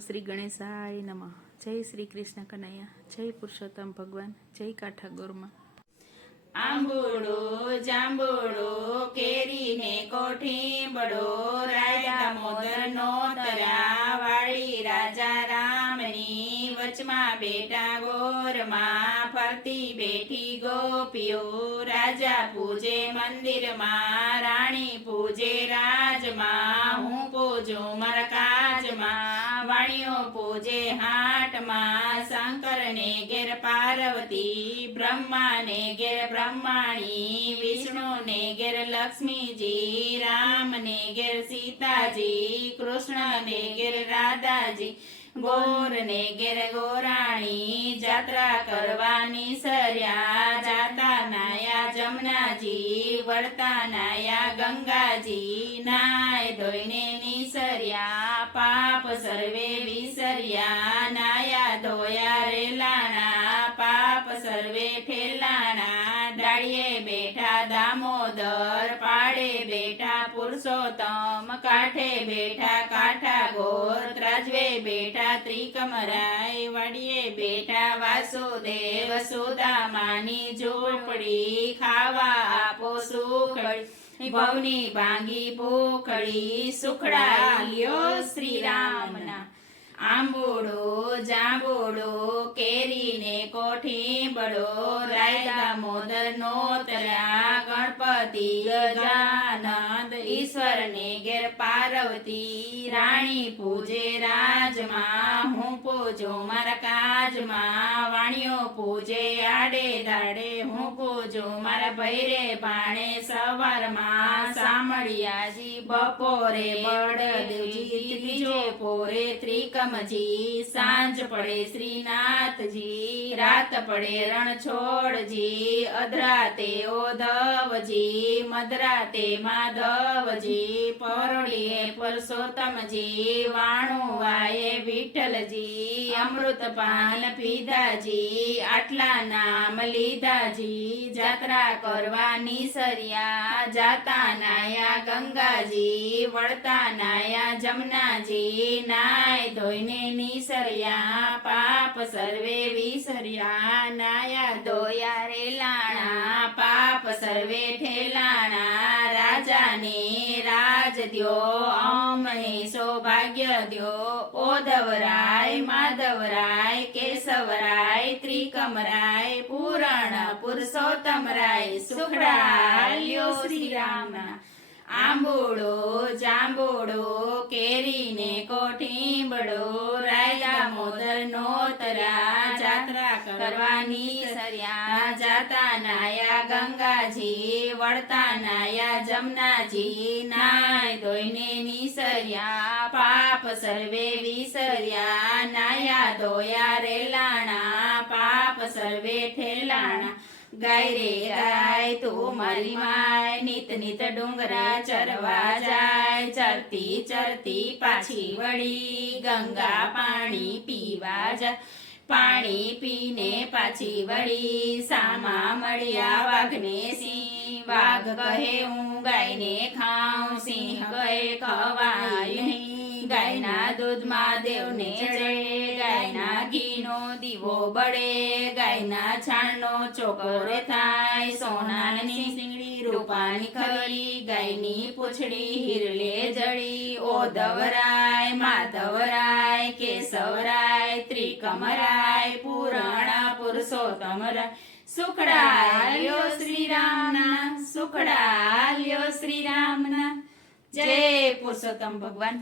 શ્રી ગણેશાય નમઃ। જય શ્રી કૃષ્ણ કનૈયા, જય પુરુષોત્તમ ભગવાન, જય કાઠા ગોરમાં। આંબોડો જાંબોડો કેરીને કોઠીંબડો રાય દામોદર નો તરા વાળી રાજા રામની વચમાં બેઠા ગોરમાં ફરતી બેઠી ગોપીઓ રાજા પૂજે મંદિરમાં રાણી પૂજે રાજમાં હું પૂજું મારા કાજમાં વાણીઓ પૂજે હાટમાં શંકરને ઘેર પાર્વતી બ્રહ્માને ઘેર બ્રહ્માણી વિષ્ણુને ઘેર લક્ષ્મીજી રામને ઘેર સીતાજી કૃષ્ણને ઘેર રાધાજી ગોરને ઘેર ગોરાણી જાત્રા કરવાની સર્યા જાતા નાયા જમનાજી વળતા નાયા ગંગાજી નાય ધોઈને નિસર્યા પાપ સર્વે વિસર્યા નાયા ધોયા રેલાણા પાપ સર્વે ઠેલાણા દાળીએ બેઠા દામોદર પાડે બેઠા પુરુષોત્તમ કાંઠે બેઠા કાઠા ગોર ત્રાજવે બેઠા ત્રિકમરાય વાડીએ બેઠા વાસુદેવ સુદામાની ઝૂંપડી ખાવા આપો સુખડી ભવની ભાંગી ભૂખડી સુખડા લ્યો શ્રી રામના આંબોડો જાંબોડો કેરીને કોઠીંબડો રાય દામોદર નો તરા ગણપતિ ગજાનંદ ઈશ્વરને ઘેર પાર્વતી રાણી પૂજે રાજમાં હું પૂજું મારા કાજમાં વાણીઓ પૂજે આડે દાડે હું પૂજું મારા ભૈરે ભાણે સવારમાં સામળિયાજી બપોરે બળદેવજી ત્રીજો પોરે ત્રિકમ સાંજ પડે શ્રીનાથજી રાત પડે રણછોડજી અધરાતે ઓધવજી મધરાતે માધવજી પરોળીએ પુરુષોત્તમજી વાણુવાએ વિઠ્ઠલજી અમૃત પાન પીધાજી આટલા નામ લીધાજી જાત્રા કરવાની સર્યા જાતા નાયા ગંગાજી વળતા નાયા જમનાજી નાય ધોઈને નિસર્યા પાપ સર્વે વિસર્યા નાયા ધોયા રેલાણા પાપ સર્વે ઠેલાણા રાજાને રાજ દ્યો અમને સૌભાગ્ય દ્યો ઓધવરાય માધવરાય કેશવરાય ત્રિકમરાય પૂરણ પુરુષોત્તમરાય સુખડાલ્યો શ્રી રામના આંબોડો જાંબોડો કેરીને કોઠીંબડો રાય દામોદર નો તરા જાત્રા કરવાની સર્યા જાતા નાયા ગંગાજી વળતા નાયા જમનાજી નાય ધોઈને નિસર્યા પાપ સર્વે વિસર્યા નાયા ધોયા રેલાણા પાપ સર્વે ઠેલાણા ગાય રે ગાય તું મારી માય નિત નિત ડુંગરા ચરવા જાય ચરતી ચરતી પાછી વળી ગંગા પાણી પીવા જાય પાણી પીને પાછી વળી સામા મળ્યા વાઘને સિંહ વાઘ કહે હું ગાયને ખાઉં સિંહ કહે ખવાય નહીં ગાયના દૂધમાં દેવને ચડે ગાયના ઘીનો દીવો બળે ગાયના છાણનો ચોકોર થાય સોનાની સિંગડી રૂપાની ખરી ગાયની પૂંછડી હિરલે જડી ઓધવરાય માધવરાય કેશવરાય ત્રિકમરાય પૂરણ પુરુષોત્તમરાય સુખડાલ્યો શ્રી રામના સુખડાલ્યો શ્રી રામના જય પુરુષોત્તમ ભગવાન।